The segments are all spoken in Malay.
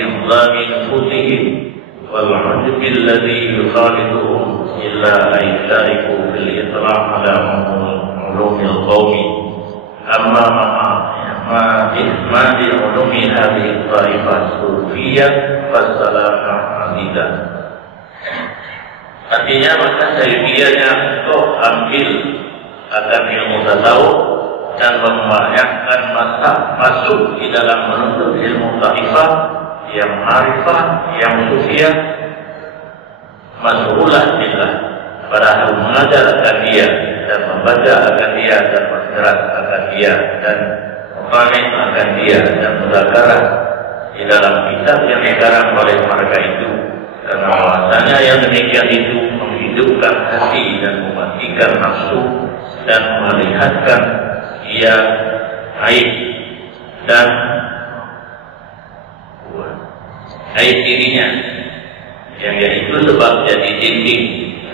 إعظام نفوسهم والعجب الذي يخالطهم إلا أن يشاركوا في الإطلاع على علوم القوم. أما مع إهمال علوم هذه الطائفة الصوفية فالسلامة عزيزة. Artinya maka sebianya untuk ambil akan ilmu tasawuf dan membanyakkan masa masuk di dalam menuntut ilmu taifah yang ma'rifah, yang sufiyah, mas'ulah billah, padahal mengajar akan dia dan membaca akan dia dan bergerak akan dia dan memahami akan dia dan muzakarah di dalam kitab yang dikarang oleh mereka itu. Karena bahasanya yang demikian itu menghidupkan hati dan mematikan nafsu dan melihatkan ia aib dan aib dirinya yang itu sebab jadi dinding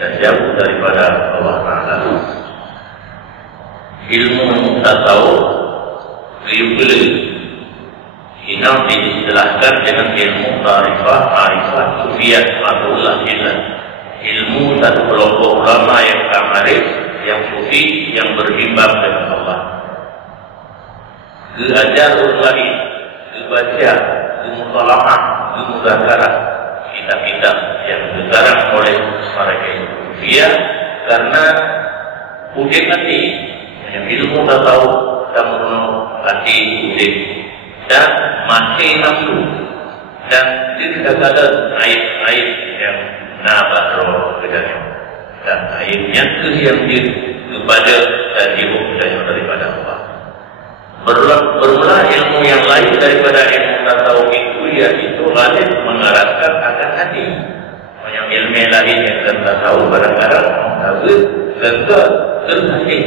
dan jauh daripada Allah Ta'ala. Ilmu tasawuf riulah ini diistilahkan dengan ilmu ma'rifah sufiyah ma'rifah billah, ilmu satu kelompok ulama yang kamarif, yang sufi, yang berbimbang dengan Allah. Keajar ulama, kebaca, kemutala'ah, kemuzakarah kitab-kitab yang dikarang oleh mereka itu sufiyah, karena udik hati yang ilmu tasawuf kamu hati udik dan mati nafsu dan tidak ada aib-aib yang nabadro dengannya dan aibnya yang kepada dan dihukum daripada Allah. Bermula ilmu yang lain daripada ilmu tasawuf itu, yaitu wajib mengarahkan akan hati. Yang ilmu lain yang tasawuf kadang-kadang mengkabut gagah terhati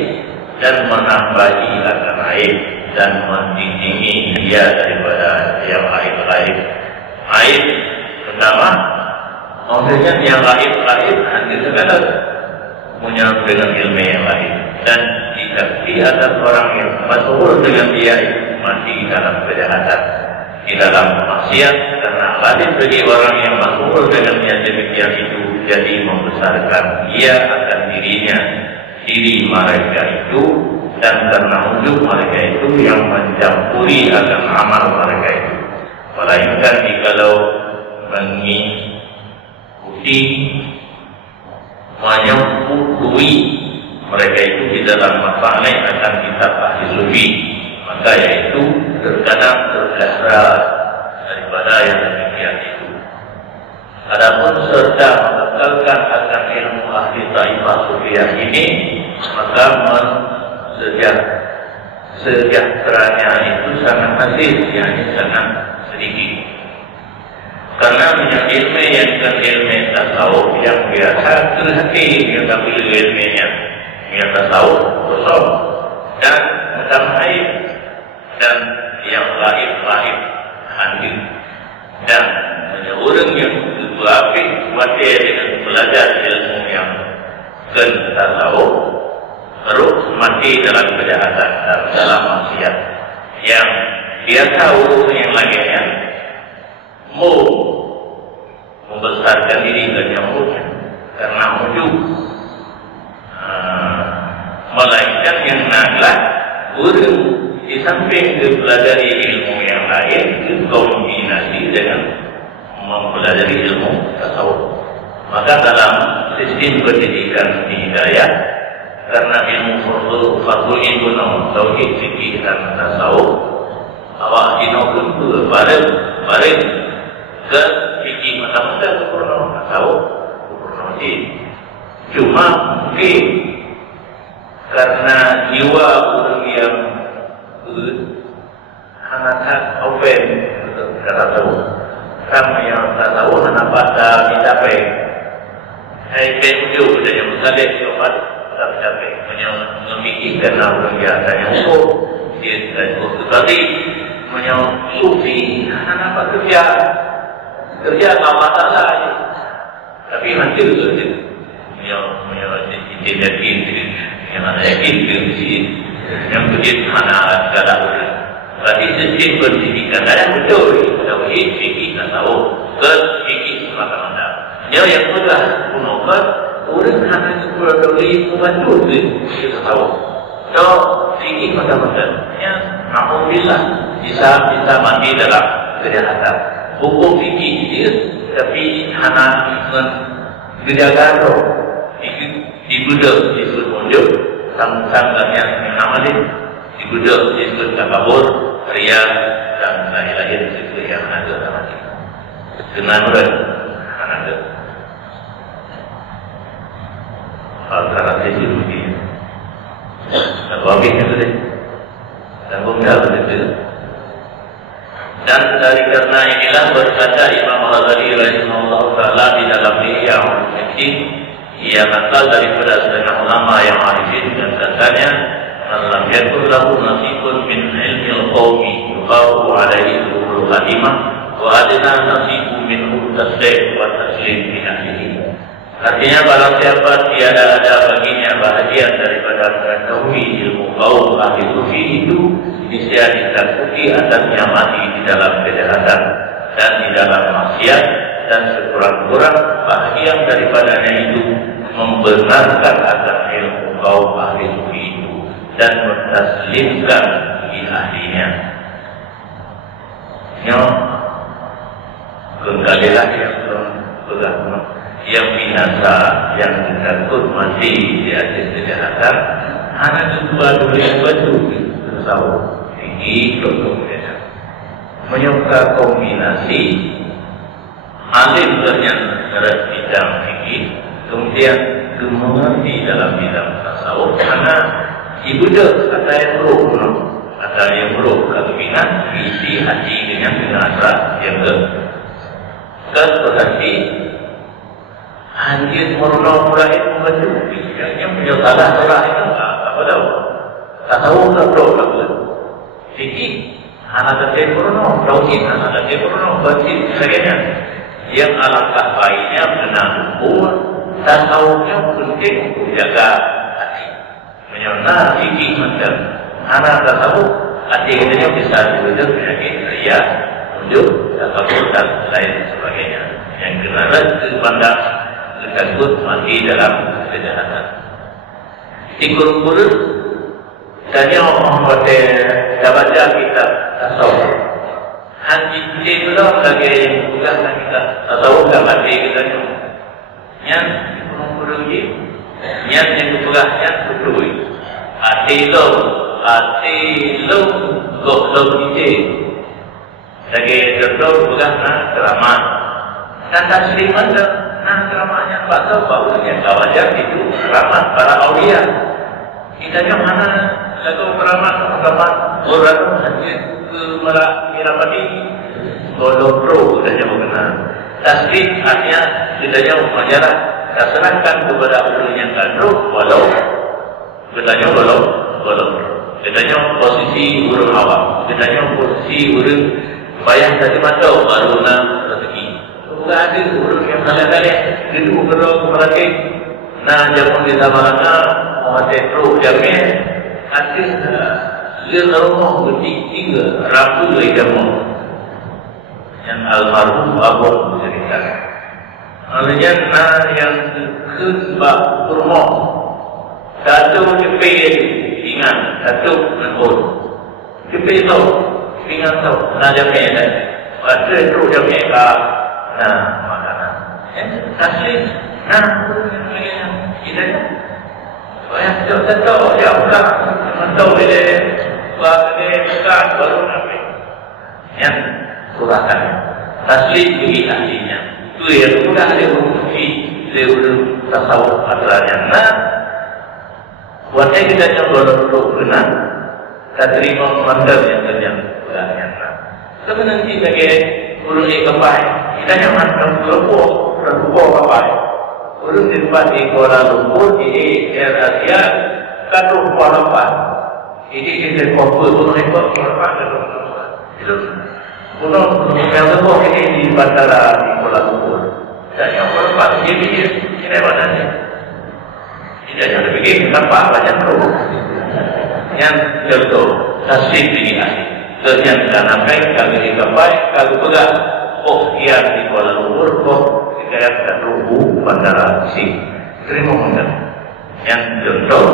dan menambahi akan aib dan mendindingi dia daripada yang lain-lain. Aib pertama, maksudnya yang lain-lain hanya sekadar menyambut dengan ilmu yang lain, dan dikasih atas orang yang masuk dengan dia itu masih dalam kejahatan, di dalam maksiat, karena wajib bagi orang yang masuk dengan dia demikian itu jadi membesarkan dia akan dirinya, diri mereka itu, dan karena ujub mereka itu yang mencampuri akan amal mereka itu. Melainkan jikalau mengikuti, menyempurui mereka itu di dalam makna akan kitab ahli sufi, maka yaitu terkadang tergasrah daripada yang demikian itu. Adapun serta mengekalkan akan ilmu ahli taifah sufiyah ini, maka sejahteranya itu sangat masif, yakni sangat sedikit. Karena banyak ilmu yang bukan ilmu tasawuf yang biasa terhati yang tak boleh ilmunya, yang tasawuf kosong dan macam aib dan yang lain-lain hadir, dan banyak orang yang berapik kuatir dengan belajar ilmu yang bukan tasawuf terus mati dalam kejahatan dan dalam maksiat yang dia tahu yang lainnya mau membesarkan diri dan nyamuknya karena ujub, melainkan yang naglah guru di samping mempelajari ilmu yang lain dikombinasi dengan mempelajari ilmu tasawuf. Maka dalam sistem pendidikan di hidayah, karena ilmu fardhu ilmu tauhid fikih dan tasawuf, awak dinokun tu bareng ke fikih mata-mata sempurna tasawuf sempurna sih. Cuma mungkin karena jiwa orang yang hangat open kata tasawuf, sama yang tasawuf anak pada dicapai. Saya penju dan yang sadar sobat tercapai memikirkan orang biasa yang hukum dia tadi sufi anak kerja apa masalah, tapi hancur saja yang yakin yang ada yakin yang begitu mana segala berarti sistem pendidikan ada betul tauhid fikih tasawuf ke fikih semata-mata. Dia yang sudah kuno ke orang hanya sepuluh dari membantu di tasawuf. So fikih mata-mata. Ya, alhamdulillah bisa mandi dalam kejahatan. Hukum fikih dia, tapi hanya menjaga roh. Dibudak disebut mundur, sang yang nama dia dibudak disebut takabur, ria dan lahir disebut yang ada nama dia. Kenamuran ada. Alternatif itu dia. Wabih itu deh. Tanggung jawab itu. Dan dari karena inilah berkata Imam Al-Ghazali rahimahullah taala di dalam Ihya Ulumuddin, ia kata daripada setengah ulama yang arifin dan katanya, "Lam yakun lahu nasibun min ilmil qaumi yuqawu alaihi ulul qadimah wa adna nasibu min tasdid wa taslim min ahlihi." Artinya barang siapa tiada ada baginya bahagian daripada mengetahui ilmu kaum ahli sufi itu, bisa ditakuti atasnya mati di dalam kejahatan dan di dalam maksiat, dan sekurang-kurang bahagian daripadanya itu membenarkan akan ilmu kaum ahli sufi itu dan mentaslimkan di ahlinya. Kegagalan yang belum pegang yang binasa, yang takut mati di atas kejahatan, hanya dua yang baju tasawuf tinggi contohnya menyuka kombinasi alim dengan bidang tinggi, kemudian mengerti dalam bidang tasawuf, karena ibadah ada yang buruk kelebihan isi hati dengan binasa yang berarti anjir mulai membantu yang punya salah itu apa tahu tasawuf tak perlu fikih anak kecil purno tauhid anak kecil purno batin sebagainya yang alangkah baiknya benar buat tasawufnya penting untuk jaga hati menyona fikih macam anak tasawuf hati kita bisa dibuat penyakit ria untuk tasawuf dan lain sebagainya yang kenalan dipandang takut mati dalam kejahatan. Ikut-ikut tanya orang kata baca kitab tasawuf. Hanya belum lagi bukan kita tasawuf tak mati kita ni. Yang ikut-ikut ni, yang bukan yang betul. Hati lo ini. Lagi betul bukan ceramah. Dan tasliman ceramahnya Pak Tahu yang kawajar itu ceramah para aulia. Kita mana satu ceramah orang hanya ke Mirapati Golopro dan yang mengenal. Taslim artinya tidaknya mengajarah serahkan kepada ulun yang kandung walau katanya walau katanya posisi urung awam, katanya posisi urung bayang dari mata baru rezeki. Bukan ada urut yang kalian itu berdoa kepada nah jangan ditambahkan orang terus jamin hadis dia rumah bertiga rabu jamu yang almarhum Abu ceritakan. Olehnya nah yang kedua rumah satu keping ingat satu nembur keping tu ingat tu nah jamin ada terus jamin nah, makanan. Taslim. Nah, kita yang tidak tahu dia bukan tahu dia bukan baru nabi. Yang surahkan. Taslim bagi ahlinya. Itu yang bukan ada bukti dari tasawuf aturannya. Nah, buatnya kita yang belum benar. Tak terima mandar yang terjadi. Sebenarnya sebagai urut kepai, kita jangan terlupa kepai. Urut di Kuala Lumpur ini Air Asia kan lupa kepai. Ini kita kumpul urut kepai itu. Urut yang terlupa ini di bandara di Kuala Lumpur. Dan yang kepai jadi ini mana ni? Tidak ada begini kepai banyak terus. Yang contoh tasbih ini. Yang kita nampak kalau dikepai, kalau pegang Kian di Kuala Lumpur kok dikayatkan rubuh bandara sih terima enggak yang contoh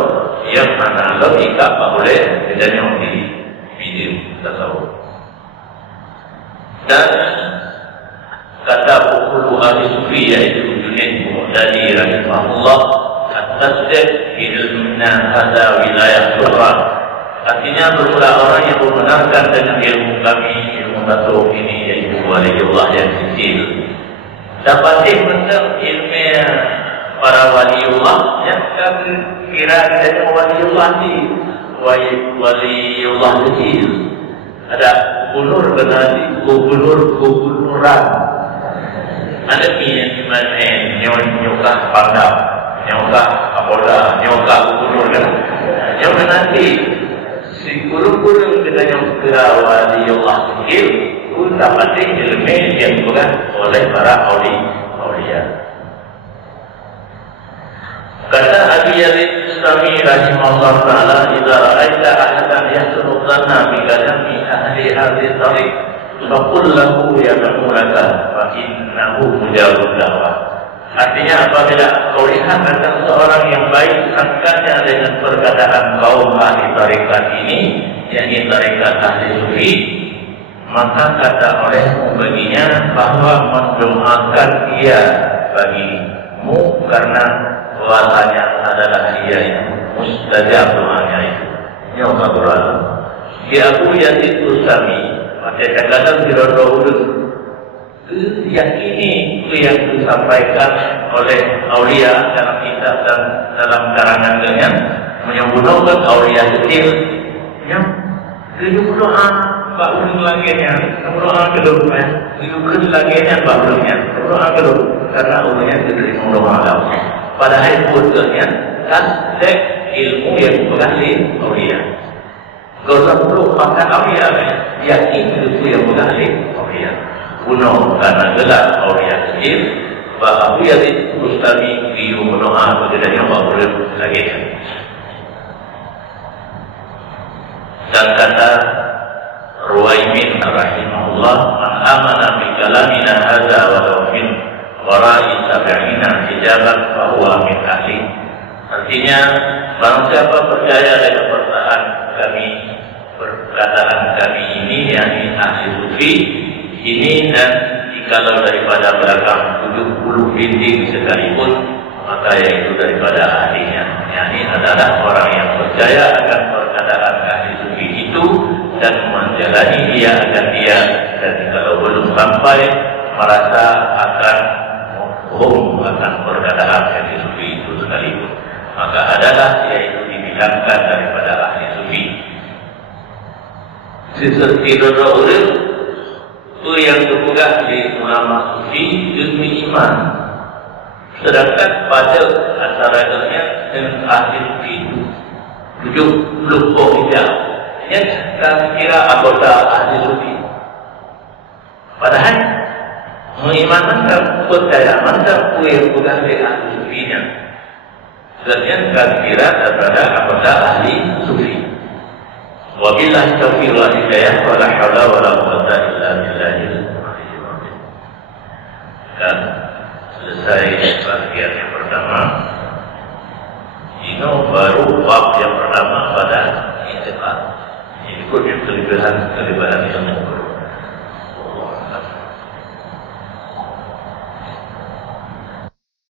yang mana logika tak boleh bedanya di video tasawuf dan kata pukul ahli sufi yaitu Junaid Mu'tadi rahimahullah at-tasdiq ilmina hadza wilayah surah. Artinya bermula orang yang membenarkan dengan ilmu kami, ilmu tasawuf ini yaitu waliullah yang kecil. Dapat tentang ilmu para waliullah yang kami kira kita waliullah di waliullah kecil. Ada gubernur benadi, gubernuran. Ada yang dimana nyokah pandap, nyokah kapolda, nyokah gubernur kan? Yang nanti si guru-guru kita yang kira waliullah kecil, itu dapat ilmu yang bukan oleh para aulia. Kata Abi Yazid Bustami rahimahullah taala, "Idza ra'aita ahadan yahsunu dhanna bi kalami ahli hadhihi tariq, faqul lahu ya'lamulaka fa innahu mujabud da'wah." Artinya apabila kau lihat ada seorang yang baik sangkanya dengan perkataan kaum ahli tarekat ini, yakni tarekat ahli sufi, maka kata olehmu baginya bahwa mendoakan dia bagimu karena bahwasanya adalah dia yang mustajab doanya itu. Nyoba Quran. Dia Abu Yazid Bustami, maka kadang dirodol yang ini itu yang disampaikan oleh aulia dalam kitab dan dalam karangan dengan menyebutkan aulia kecil yang tujuh doa Pak Ulung laginya, doa kedua, tujuh laginya Pak Ulungnya, doa kedua karena ulungnya diterima doa Allah. Padahal buatnya tasdek ilmu yang berhasil aulia. Kalau perlu pakai aulia, yakin itu yang berhasil aulia. Kuno karena gelar aulia kecil, Abu Yazid Bustami biu mendoa bedanya Pak Ulung lagi. Dan kata Ruwaimin rahimahullah, "Man amana bi kalamina hadza wa law min wara'i sab'ina hijaban fa huwa min ahli." Artinya, barang siapa percaya dengan perkataan kami ini, yakni ahli sufi ini, dan jikalau daripada belakang 70 dinding sekalipun, maka yaitu daripada ahlinya. Yakni adalah orang yang percaya akan perkataan ahli sufi itu dan menjalani dia akan dia, dan kalau belum sampai merasa akan menghukum akan perkataan ahli sufi itu sekalipun, maka adalah yaitu dibilangkan daripada ahli sufi. Seperti doa itu yang terpegang di ulama sufi ilmu iman, sedangkan pada antaranya dengan ahli sufi itu 70 hijab yang kira anggota ahli sufi. Padahal mengimankan percaya mantap yang bukan dari ahli sufinya, sedangkan kira daripada anggota ahli sufi. Wabillahi taufiq wal hidayah, wala haula wala quwwata illa billahil aliyyil azim. Dan selesai bagian yang pertama. Ini baru bab yang pertama pada i'tiqad. Ini kelebihan ilmu.